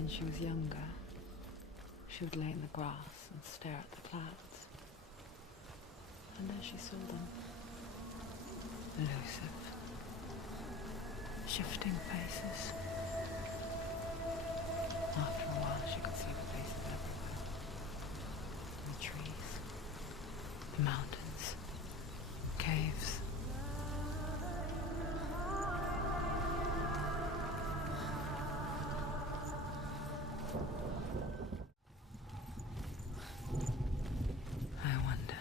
When she was younger, she would lay in the grass and stare at the clouds. And there she saw them. Elusive, shifting faces. After a while, she could see the faces everywhere. In the trees, the mountains, caves. I wonder,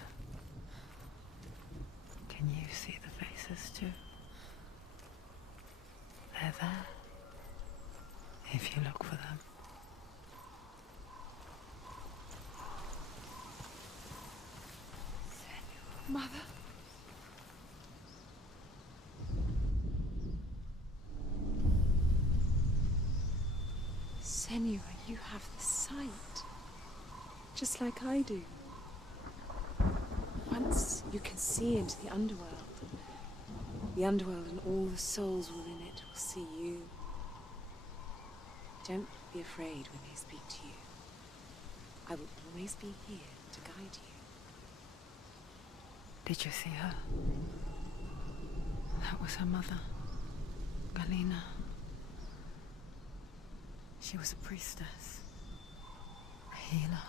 can you see the faces too? They're there, if you look for them. Mother? Senua, you have the sight. Just like I do. Once you can see into the underworld. The underworld and all the souls within it will see you. Don't be afraid when they speak to you. I will always be here to guide you. Did you see her? That was her mother, Galina. She was a priestess, a healer.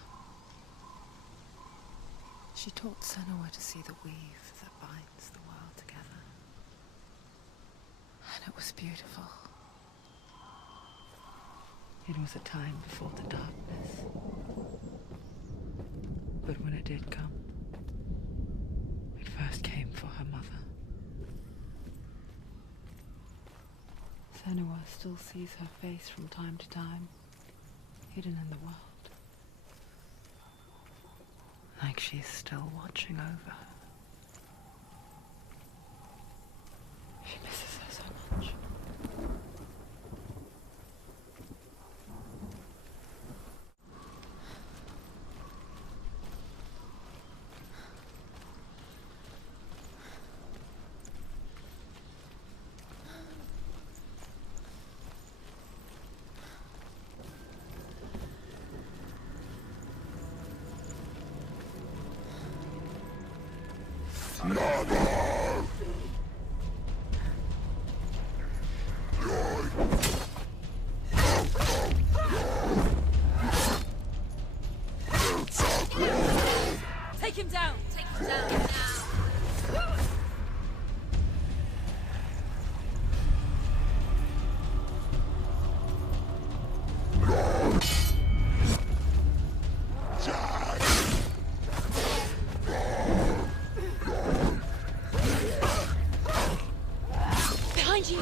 She taught Senua to see the weave that binds the world together. And it was beautiful. It was a time before the darkness. But when it did come, it first came for her mother. Senua still sees her face from time to time, hidden in the world. Like she's still watching over her. She misses her so much. Take him down! Take him down now! Behind you!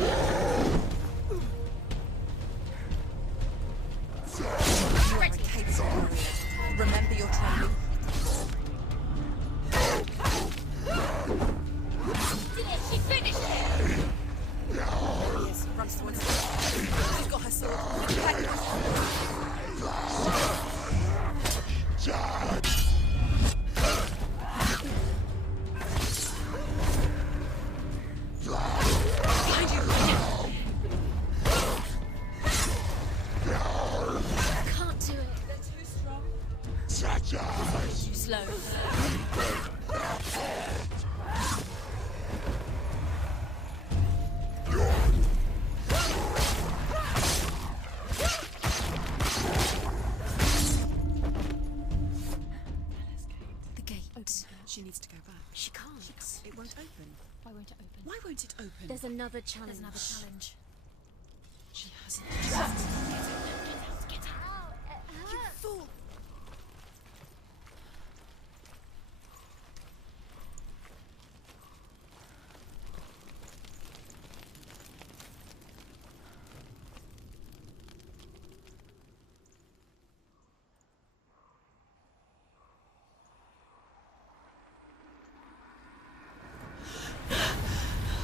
Remember your training. She finished it! Yes, runs towards her. She's got her sword. Behind you! Can't do it. They're too strong. Too slow. The gate. She needs to go back. She can't. It won't open. Why won't it open? Why won't it open? There's another challenge. She hasn't. Get out! You fool!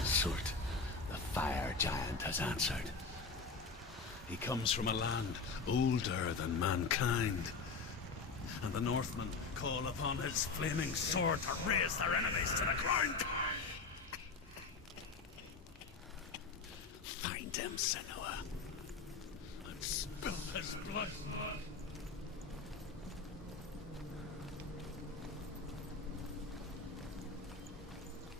Surt, the fire giant has answered. He comes from a land older than mankind. And the Northmen call upon his flaming sword to raise their enemies to the ground. Find him, Senua, and spill his blood.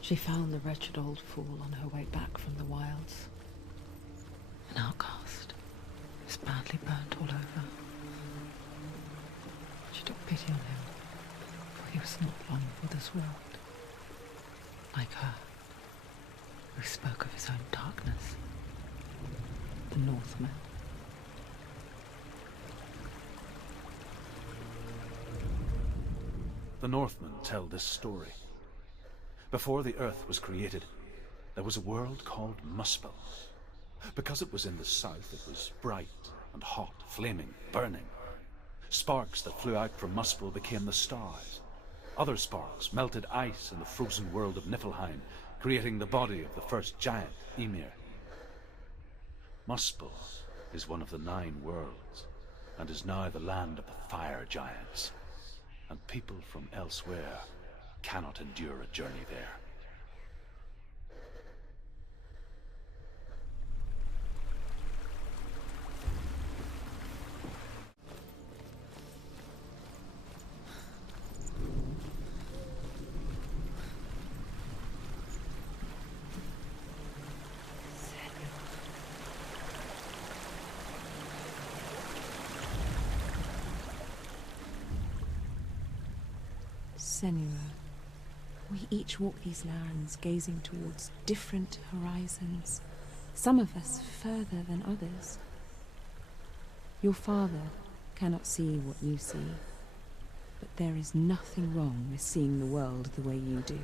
She found the wretched old fool on her way back from the wilds. An outcast. He was badly burnt all over. She took pity on him, for he was not long for this world. Like her, who spoke of his own darkness. The Northmen. The Northmen tell this story. Before the earth was created, there was a world called Muspel. Because it was in the south, it was bright and hot, flaming, burning. Sparks that flew out from Muspel became the stars. Other sparks melted ice in the frozen world of Niflheim, creating the body of the first giant, Ymir. Muspel is one of the 9 worlds, and is now the land of the fire giants. And people from elsewhere cannot endure a journey there. Senua. We each walk these lands, gazing towards different horizons, some of us further than others. Your father cannot see what you see, but there is nothing wrong with seeing the world the way you do.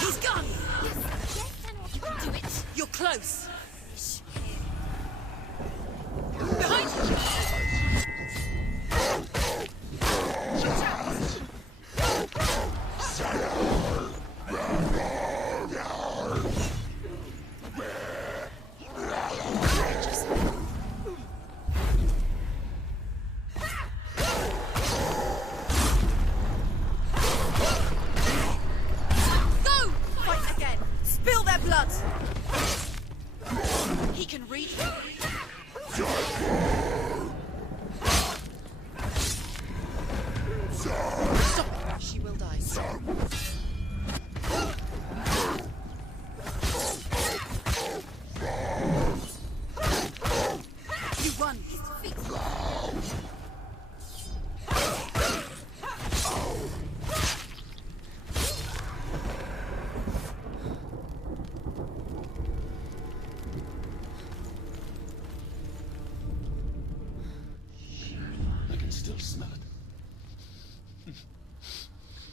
He's gone! Yes, Senua, you can do it! You're close! Behind you! He can read you. Stop! She will die. You won. His feet. Still smell it.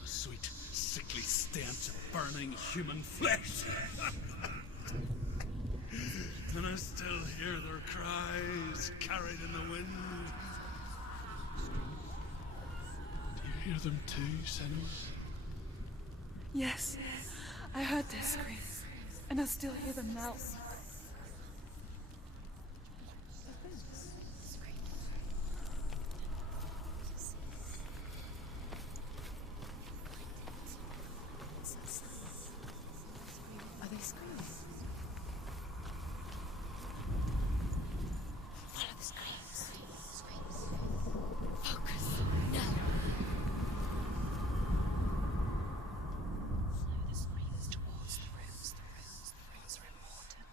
The sweet, sickly stench of burning human flesh. And I still hear their cries carried in the wind. Do you hear them too, Senua? Yes, I heard their screams, and I still hear them now. Are they screaming? Follow the screams. Focus. No. Follow the screams towards the ruins. The ruins are important.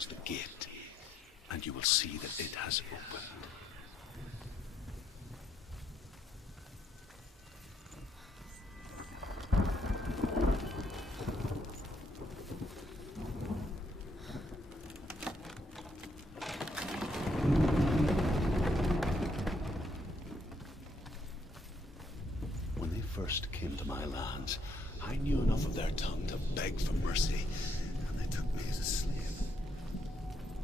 towards the gate, and you will see that it has opened. When they first came to my lands, I knew enough of their tongue to beg for mercy, and they took me as a slave.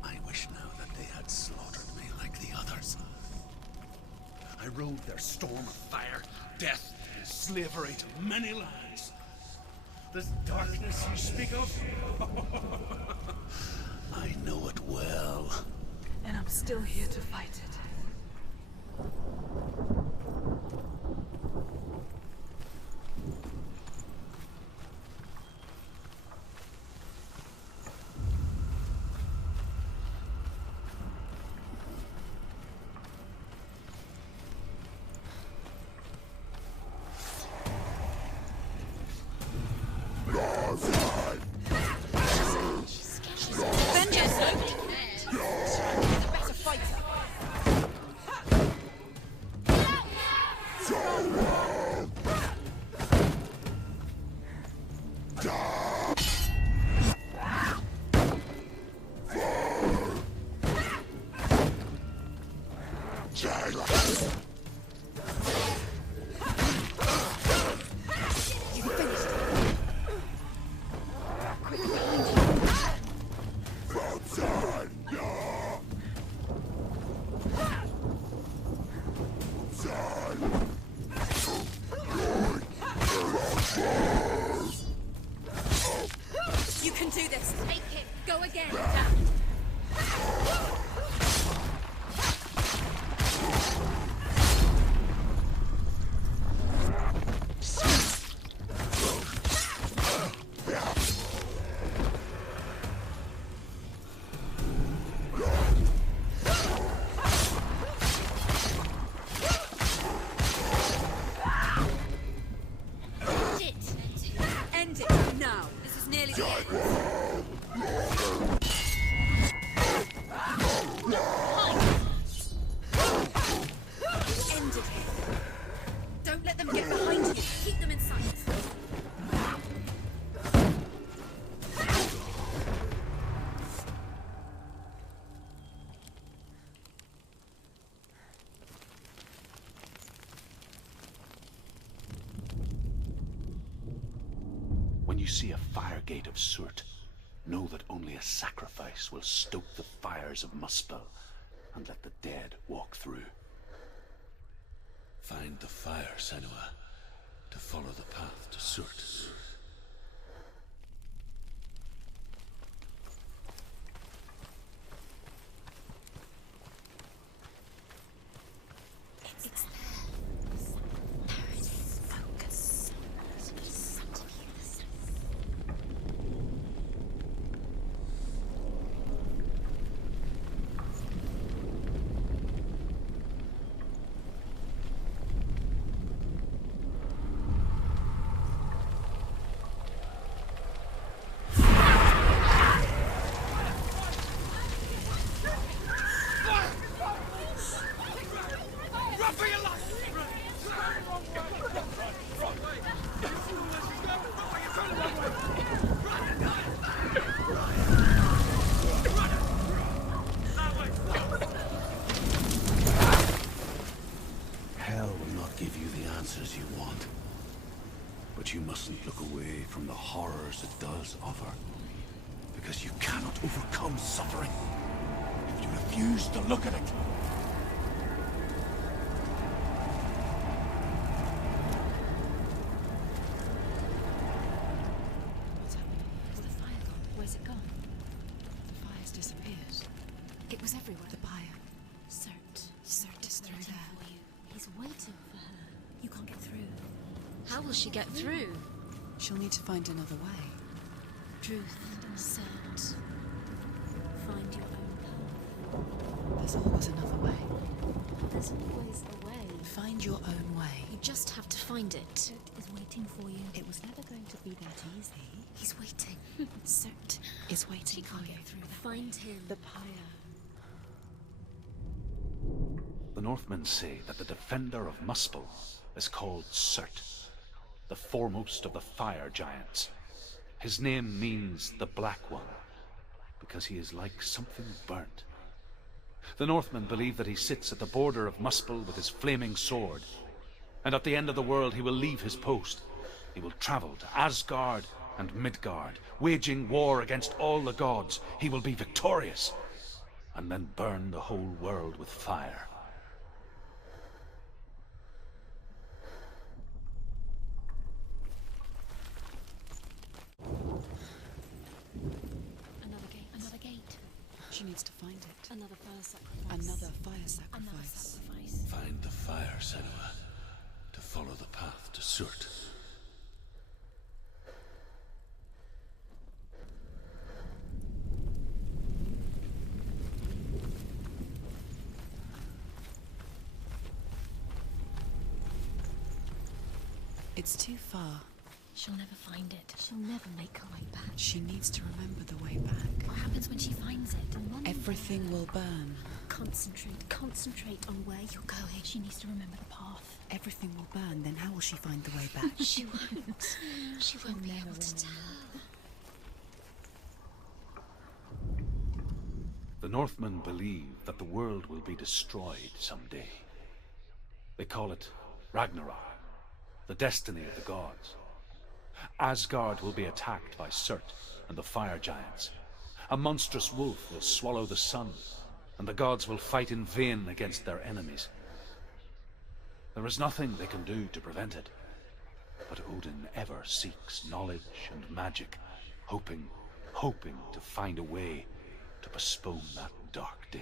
I wish now that they had slaughtered me like the others. I rode their storm of fire, death, and slavery to many lands. This darkness you speak of, I know it well. And I'm still here to fight it. You can do this. Take it. Go again. End it now. This is nearly the end. End it here. Don't let them get behind you. Keep them in sight. When you see a fire gate of Surt, know that only a sacrifice will stoke the fires of Muspel and let the dead walk through. Find the fire, Senua, to follow the path to Surt. It's there. There it is. Focus. Hell will not give you the answers you want. But you mustn't look away from the horrors it does offer. Because you cannot overcome suffering if you refuse to look at it. What's happening? Has the fire gone? Where's it gone? The fire's disappeared. It was everywhere. The buyer. Surt is through waiting there. for you. He's waiting for her. You can't get through. How will she get through? She'll need to find another way. Truth, Surt. Find your own path. There's always another way. There's always a way. Find your own way. You just have to find it. Surt is waiting for you. It was never going to be that easy. He's waiting. Surt is waiting for you. Find him. The pyre. The Northmen say that the defender of Muspel is called Surt, the foremost of the fire giants. His name means the Black One, because he is like something burnt. The Northmen believe that he sits at the border of Muspel with his flaming sword, and at the end of the world he will leave his post. He will travel to Asgard and Midgard, waging war against all the gods. He will be victorious, and then burn the whole world with fire. Another gate. Another gate. She needs to find it. Another fire sacrifice. Another fire Another sacrifice. sacrifice. Find the fire, Senua, to follow the path to Surt. It's too far. She'll never find it. She'll never make her way back. She needs to remember the way back. What happens when she finds it? Everything will burn. Concentrate on where you're going. She needs to remember the path. Everything will burn, then how will she find the way back? She won't. She won't be able to tell. The Northmen believe that the world will be destroyed someday. They call it Ragnarok, the destiny of the gods. Asgard will be attacked by Surt and the fire giants. A monstrous wolf will swallow the sun, and the gods will fight in vain against their enemies. There is nothing they can do to prevent it, but Odin ever seeks knowledge and magic, hoping to find a way to postpone that dark day.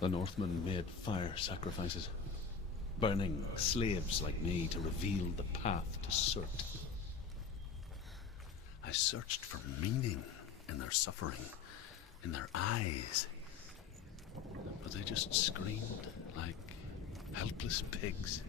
The Northmen made fire sacrifices, burning slaves like me to reveal the path to Surt. I searched for meaning in their suffering, in their eyes, but they just screamed like helpless pigs.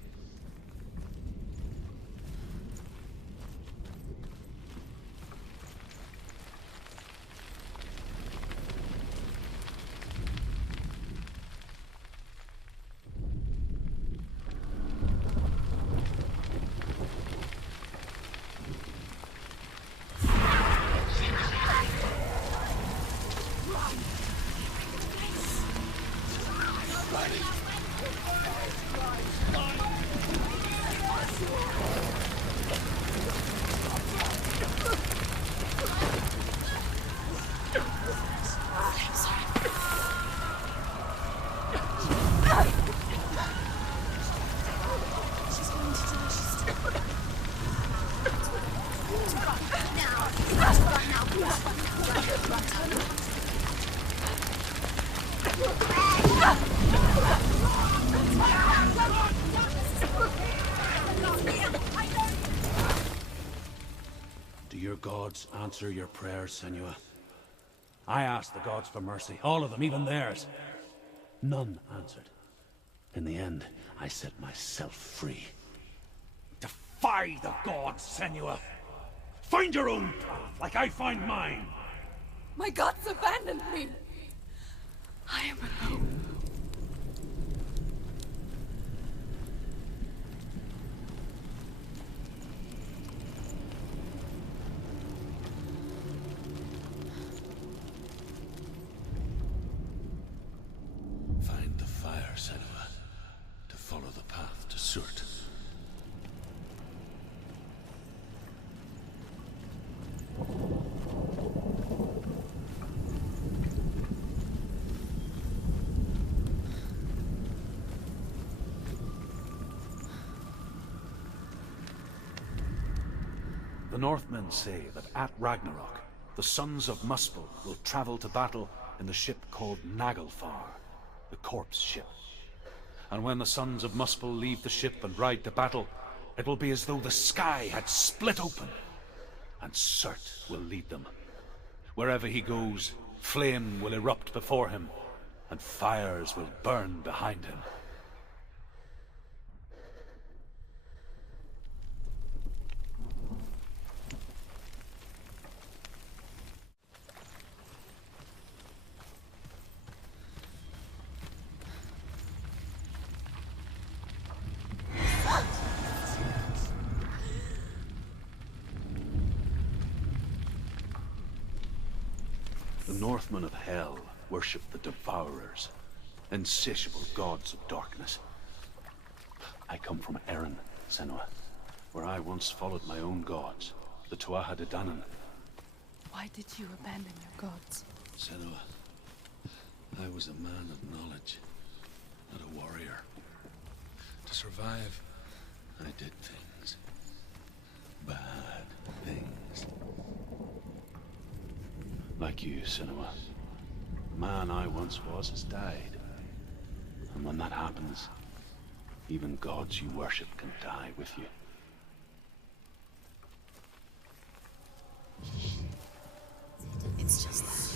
Do your gods answer your prayers, Senua? I asked the gods for mercy, all of them, even theirs. None answered. In the end, I set myself free. Defy the gods, Senua! Find your own path, like I find mine! My gods abandoned me. I am alone. Find the fire, Senua, to follow the path to Surt. Northmen say that at Ragnarok, the sons of Muspel will travel to battle in the ship called Naglfar, the corpse ship. And when the sons of Muspel leave the ship and ride to battle, it will be as though the sky had split open, and Surt will lead them. Wherever he goes, flame will erupt before him, and fires will burn behind him. The Northmen of Hell worship the Devourers, insatiable gods of darkness. I come from Erin, Senua, where I once followed my own gods, the Tuatha De Danann. Why did you abandon your gods? Senua, I was a man of knowledge, not a warrior. To survive, I did things. Bad things. Like you, Senua. The man I once was has died. And when that happens, even gods you worship can die with you. It's just that.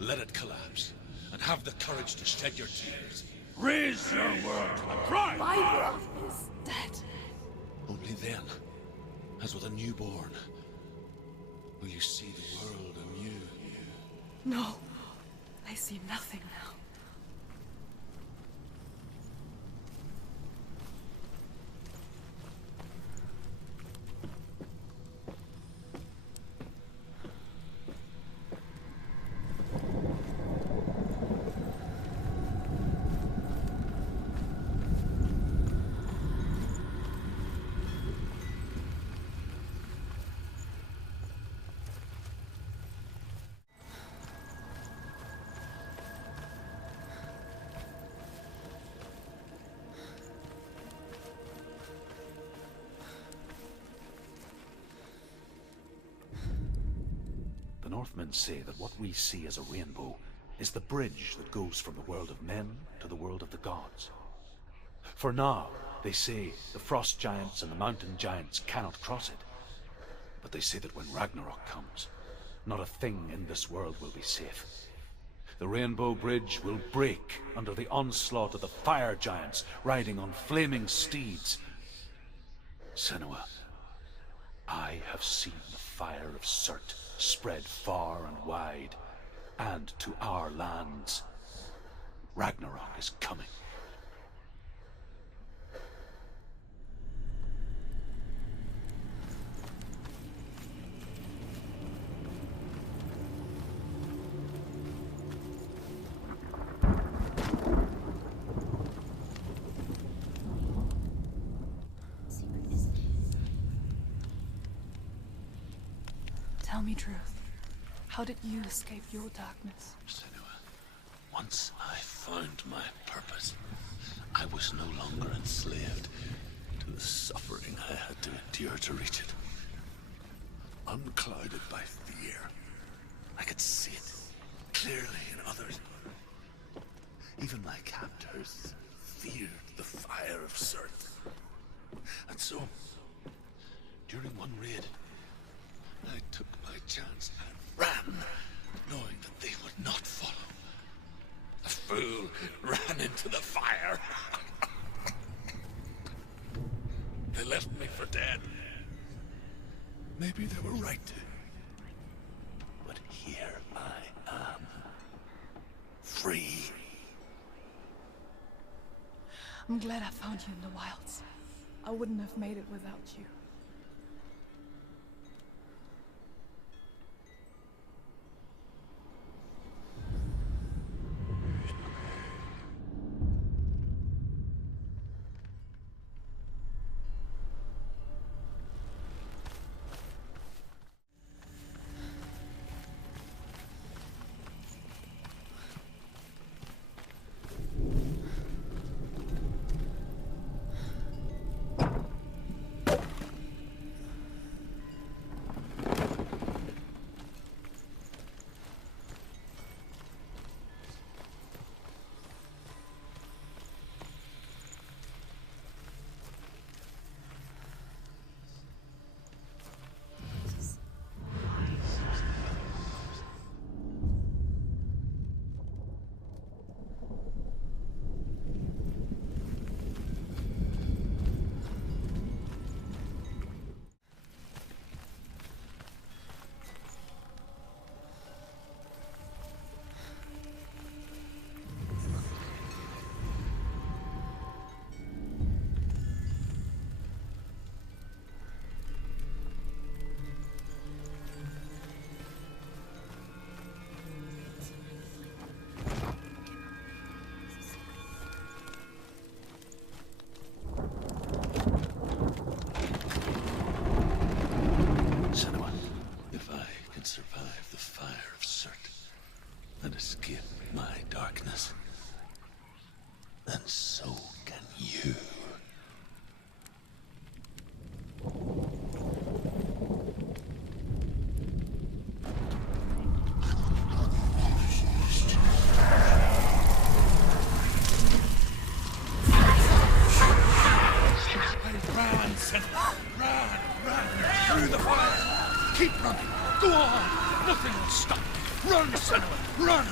Let it collapse, and have the courage to shed your tears. Raise your world to the cry! My world is dead. Only then, as with a newborn, will you see the world anew. No, I see nothing now. Northmen say that what we see as a rainbow is the bridge that goes from the world of men to the world of the gods. For now, they say the frost giants and the mountain giants cannot cross it. But they say that when Ragnarok comes, not a thing in this world will be safe. The Rainbow Bridge will break under the onslaught of the fire giants riding on flaming steeds. Senua, I have seen the fire of Surt spread far and wide, and to our lands. Ragnarok is coming. Tell me truth. How did you escape your darkness? Senua, once I found my purpose, I was no longer enslaved to the suffering I had to endure to reach it. Unclouded by fear, I could see it clearly in others. Even my captors feared the fire of Surt. And so, during one raid, I took my chance and ran, knowing that they would not follow. The fool ran into the fire. They left me for dead. Maybe they were right to. But here I am. Free. I'm glad I found you in the wilds. I wouldn't have made it without you. Survive the fire of Surt and escape my darkness, then so can you. Run, Senua! Run through the fire! Keep running! Go on! Nothing will stop! Run, Senua! Run!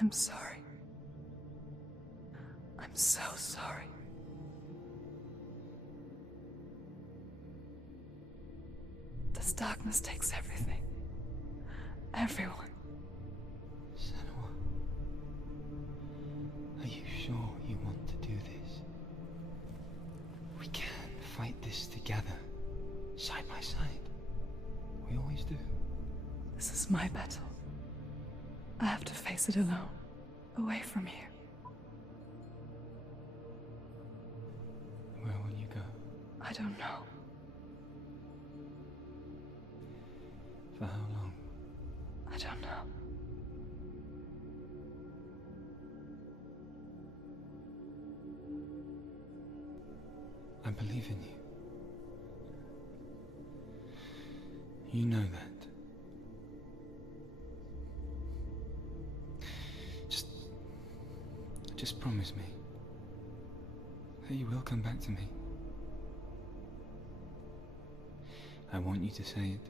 I'm sorry. I'm so sorry. This darkness takes everything. Everyone. Senua, are you sure you want to do this? We can fight this together, side by side. We always do. This is my battle. I have to face it alone, away from you. Where will you go? I don't know. For how long? I don't know. I believe in you. You know that. Just promise me that you will come back to me. I want you to say it.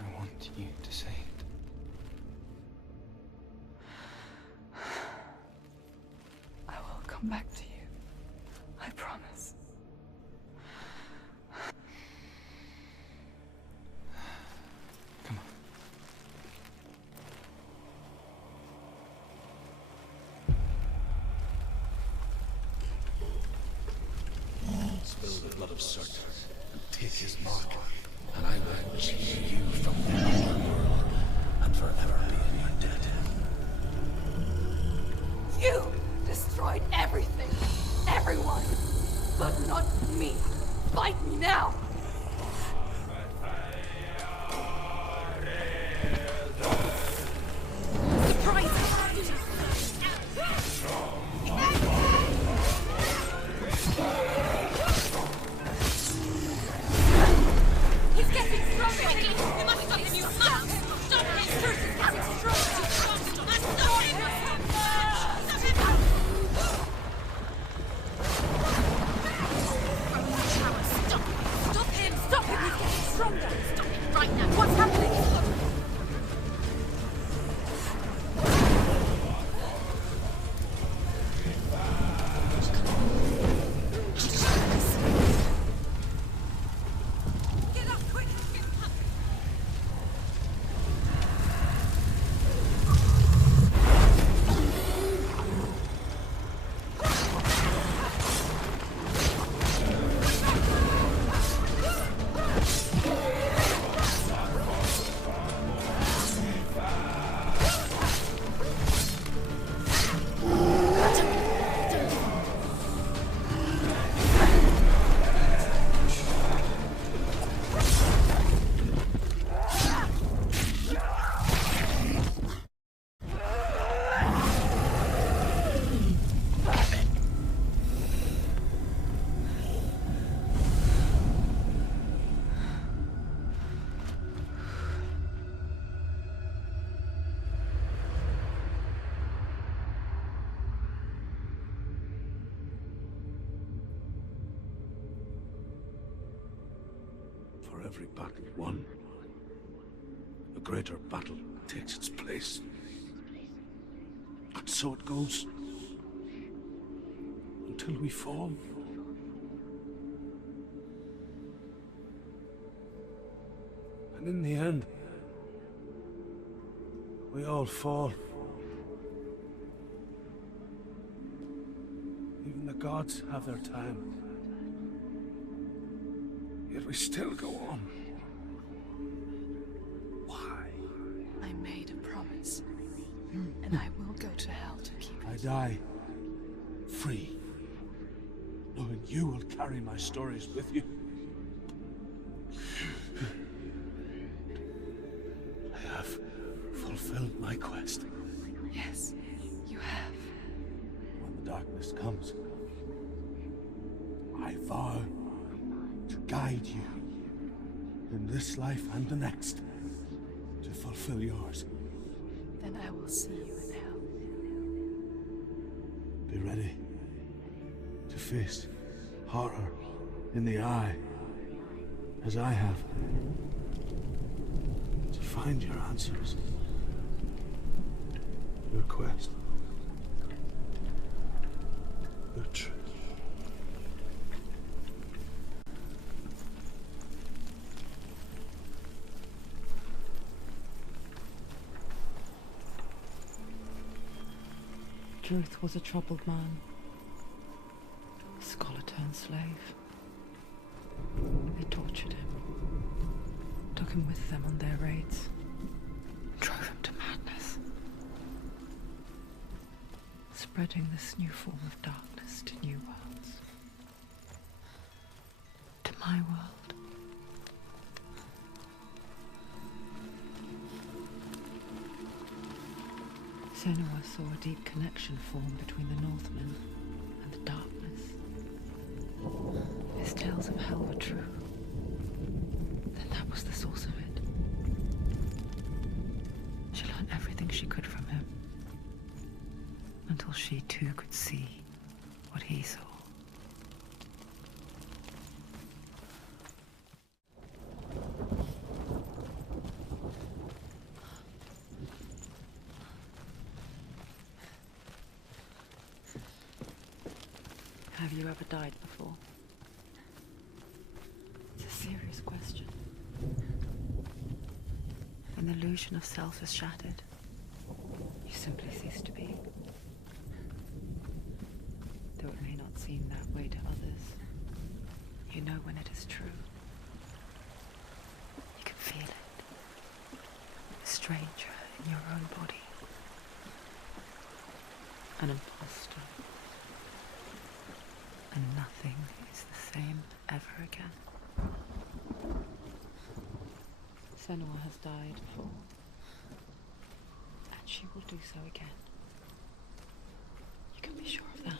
I want you to say it. I will come back to you. I promise. Come on. Spill the blood of Surt and take his mark, and I will change you from the other world and forever be in your debt. You destroyed everything, everyone, but not me. Fight me now! He's getting stronger! You must stop him, you must! Stop him! Curse is getting stronger! Stop him! Stop him! Stop him! Stop him! He's getting stronger! Stop him right now! What's happening? Get up quick! Get up! For every battle won, a greater battle takes its place. And so it goes. Until we fall. And in the end, we all fall. Even the gods have their time. Yet we still go on. Why? I made a promise, and I will go to hell to keep it. I die free, knowing you will carry my stories with you. I have fulfilled my quest. Yes, you have. When the darkness comes, I vow to guide you in this life and the next to fulfill yours. Then I will see you in hell. Be ready to face horror in the eye, as I have, to find your answers. Your quest the truth. Druth was a troubled man. Scholar turned slave. They tortured him. Took him with them on their raids. Drove him to madness. Spreading this new form of darkness to new worlds. To my world. Senua saw a deep connection form between the Northmen and the darkness. His tales of hell were true. Then that was the source of it. She learned everything she could from him. Until she too could see what he saw. Have you ever died before? It's a serious question. When the illusion of self is shattered, you simply cease to be. Though it may not seem that way to others, you know when it is true. You can feel it. A stranger in your own body. An imposter. And nothing is the same ever again. Senua has died before, and she will do so again. You can be sure of that.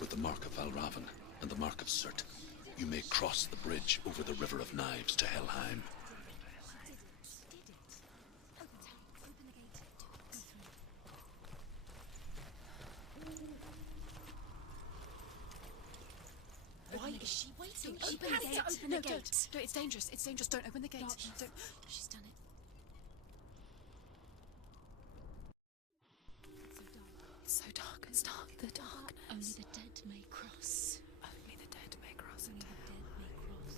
With the mark of Valravan and the mark of Surt, you may cross the bridge over the River of Knives to Helheim. Why is she waiting? She Open the has gate. to open No, the gate. don't. It's dangerous. It's dangerous. Don't open the gate. Don't. She's done it. It's so dark. It's dark. The darkness. Only the dead may cross. Only the dead may cross Only into the hell. dead may cross.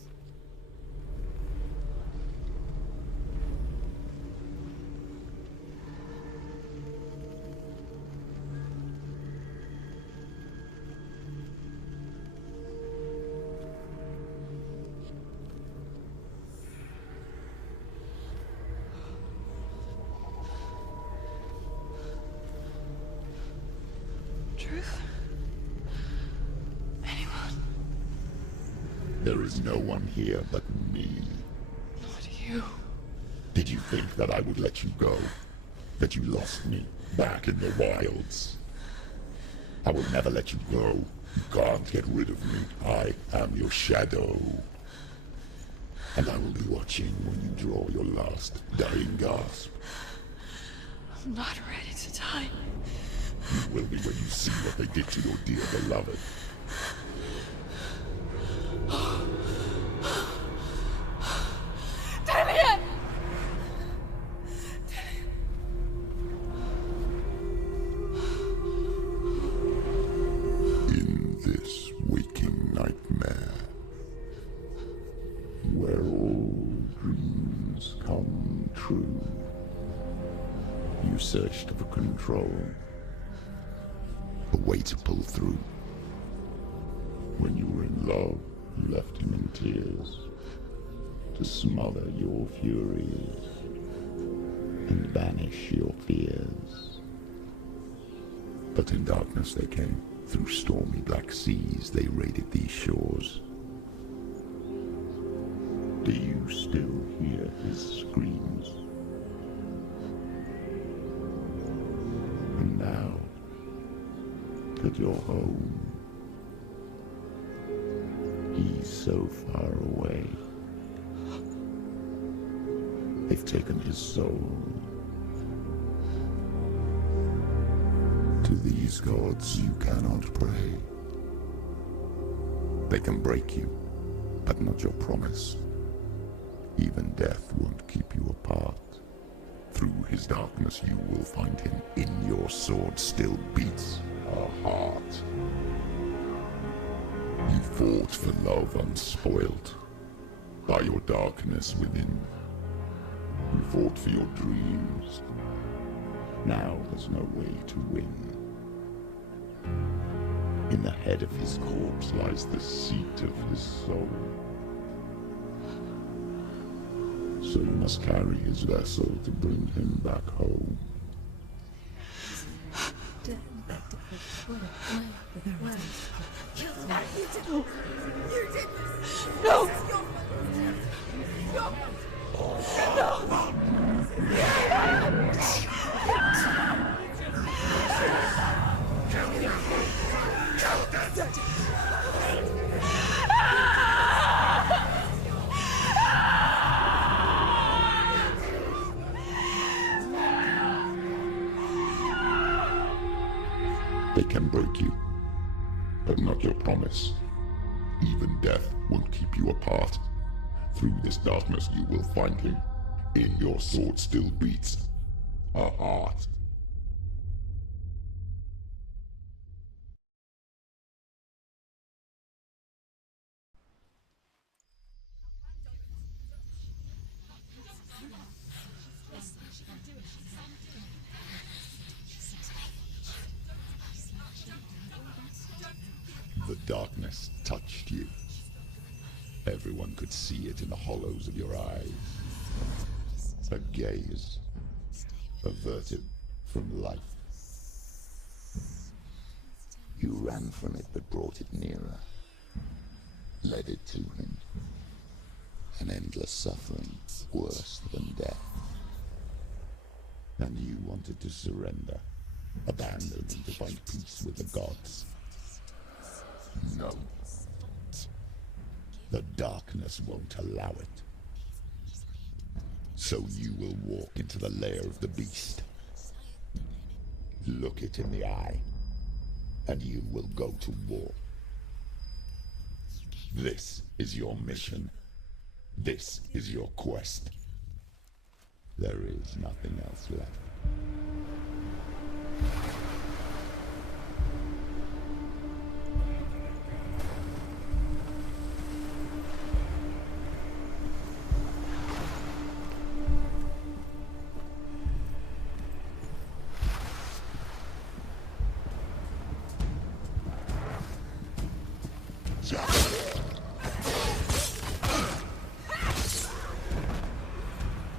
Truth? Anyone? There is no one here but me. Not you. Did you think that I would let you go? That you lost me back in the wilds? I will never let you go. You can't get rid of me. I am your shadow. And I will be watching when you draw your last dying gasp. I'm not ready to die. You will be when you see what they did to your dear beloved. Damien! In this waking nightmare, where all dreams come true, you searched for control, a way to pull through. When you were in love, you left him in tears, to smother your furies and banish your fears. But in darkness they came. Through stormy black seas they raided these shores. Do you still hear his screams? And now that you're home, he's so far away. They've taken his soul. To these gods you cannot pray. They can break you, but not your promise. Even death won't keep you apart. Through his darkness you will find him. In your sword still beats a heart. You fought for love unspoilt by your darkness within. You fought for your dreams. Now there's no way to win. In the head of his corpse lies the seat of his soul. So you must carry his vessel to bring him back home. No! They can break you, but not your promise. Even death won't keep you apart. Through this darkness you will find him. In your sword still beats a heart. The darkness touched you. Everyone could see it in the hollows of your eyes. A gaze averted from life. You ran from it but brought it nearer. Led it to him. An endless suffering, worse than death. And you wanted to surrender, abandon and to find peace with the gods. No. The darkness won't allow it. So you will walk into the lair of the beast. Look it in the eye, and you will go to war. This is your mission. This is your quest. There is nothing else left.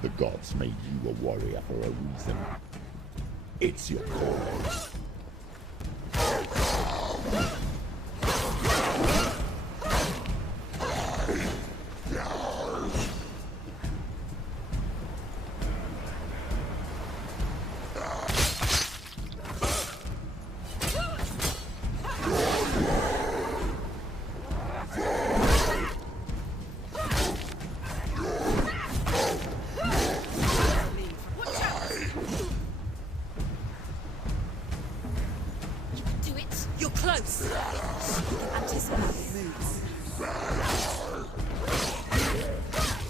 The gods made you a warrior for a reason. It's your cause.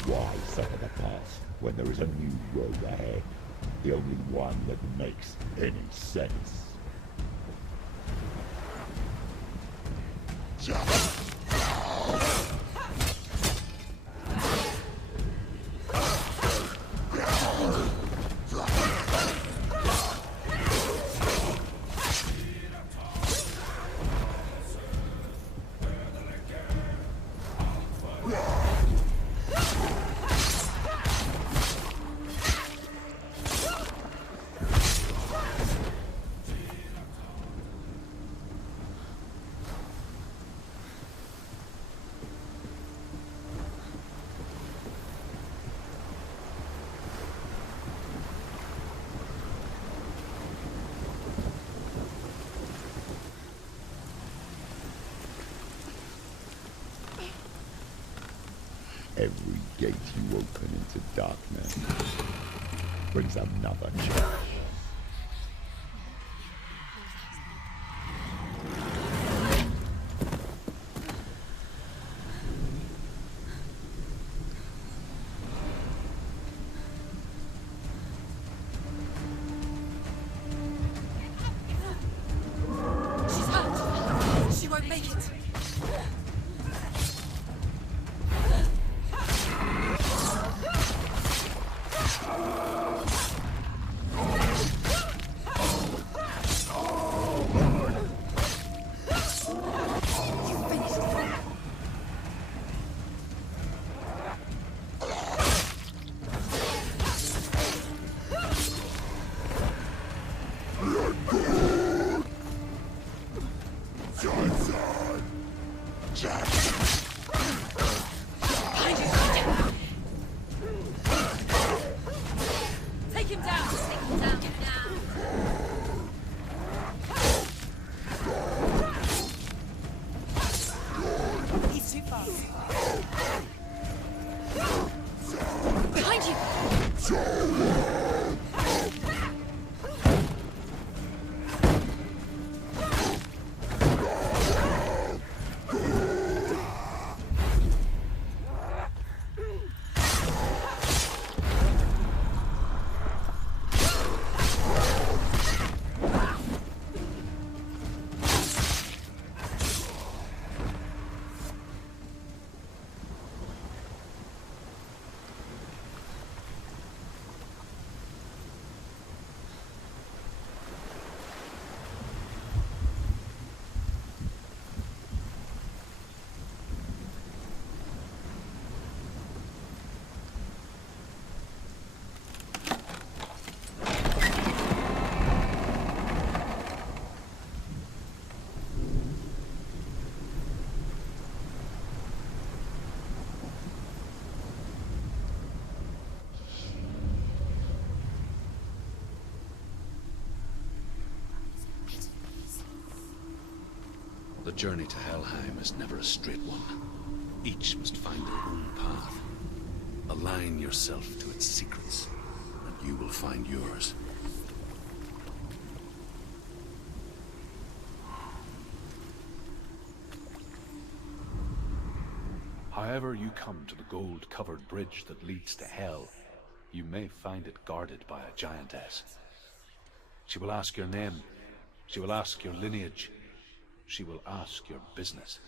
Why suffer the past when there is a new road ahead? The only one that makes any sense. Every gate you open into darkness brings another challenge. The journey to Helheim is never a straight one. Each must find their own path. Align yourself to its secrets, and you will find yours. However you come to the gold-covered bridge that leads to Hell, you may find it guarded by a giantess. She will ask your name. She will ask your lineage. She will ask your business.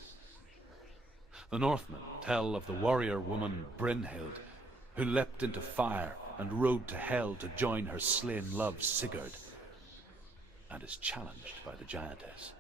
The Northmen tell of the warrior woman Brynhild, who leapt into fire and rode to Hell to join her slain love Sigurd, and is challenged by the giantess.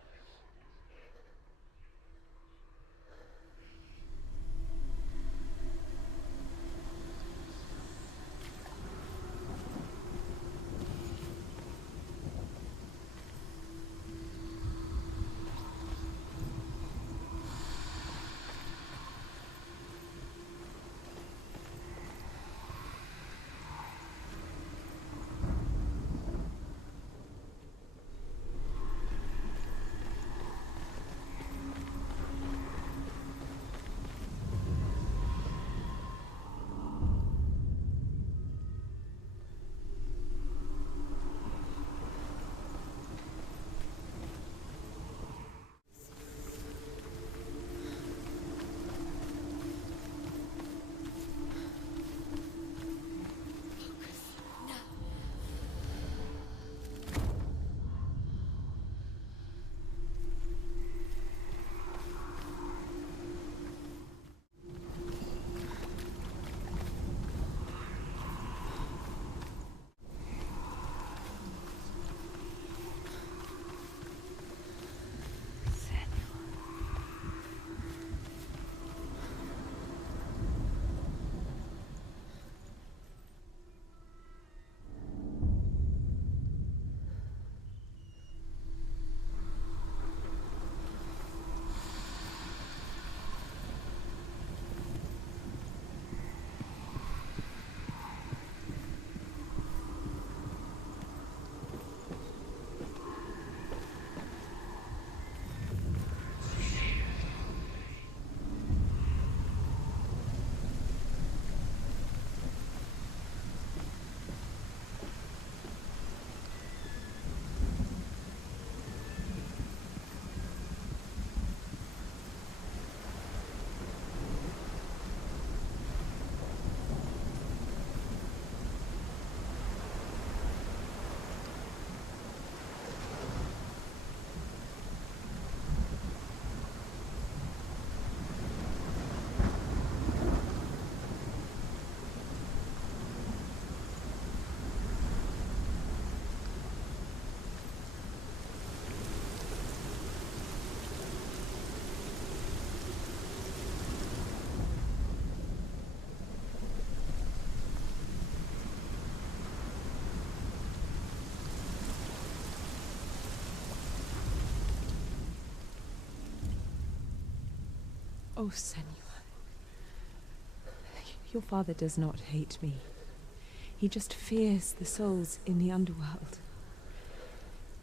Oh, Senua. Your father does not hate me. He just fears the souls in the underworld.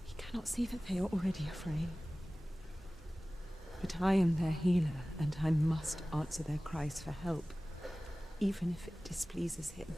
He cannot see that they are already afraid. But I am their healer, and I must answer their cries for help, even if it displeases him.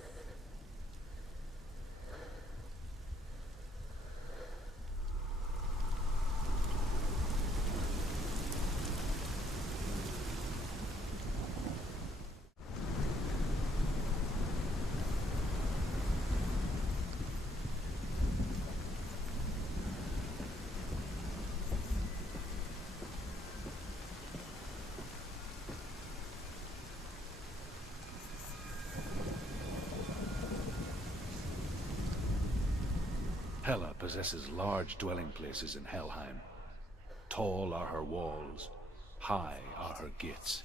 Hela possesses large dwelling places in Helheim. Tall are her walls, high are her gates.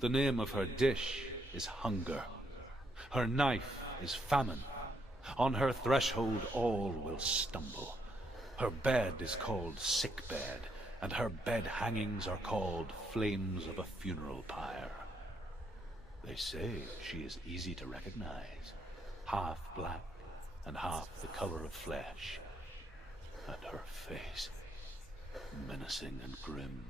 The name of her dish is hunger. Her knife is famine. On her threshold all will stumble. Her bed is called sick bed, and her bed hangings are called flames of a funeral pyre. They say she is easy to recognize, half black and half the color of flesh. And her face, menacing and grim.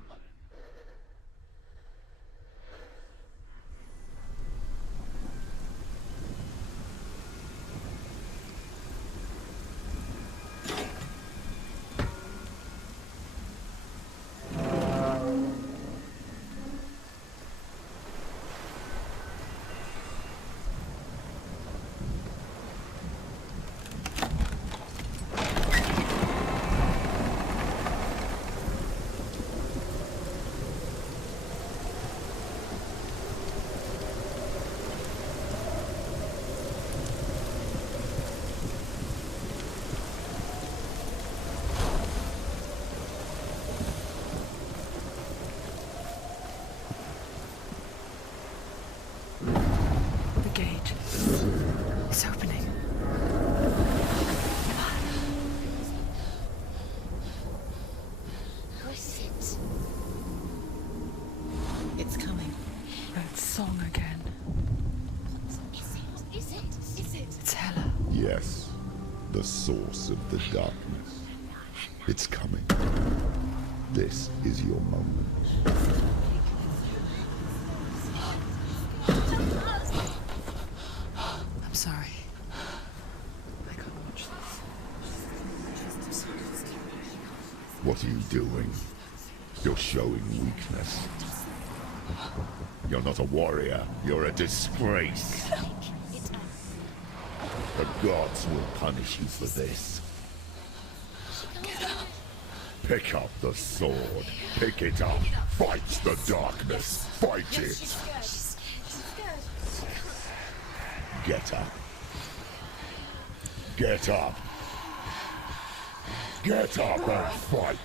It's opening. Who is it? It's coming. That song again. Is it? Is it? Is it? It's Hela. Yes, the source of the darkness. It's coming. This is your moment. I'm sorry. I can't watch this. What are you doing? You're showing weakness. You're not a warrior. You're a disgrace. The gods will punish you for this. Pick up the sword. Pick it up. Fight the darkness. Fight it. Get up. Get up. Get up and fight.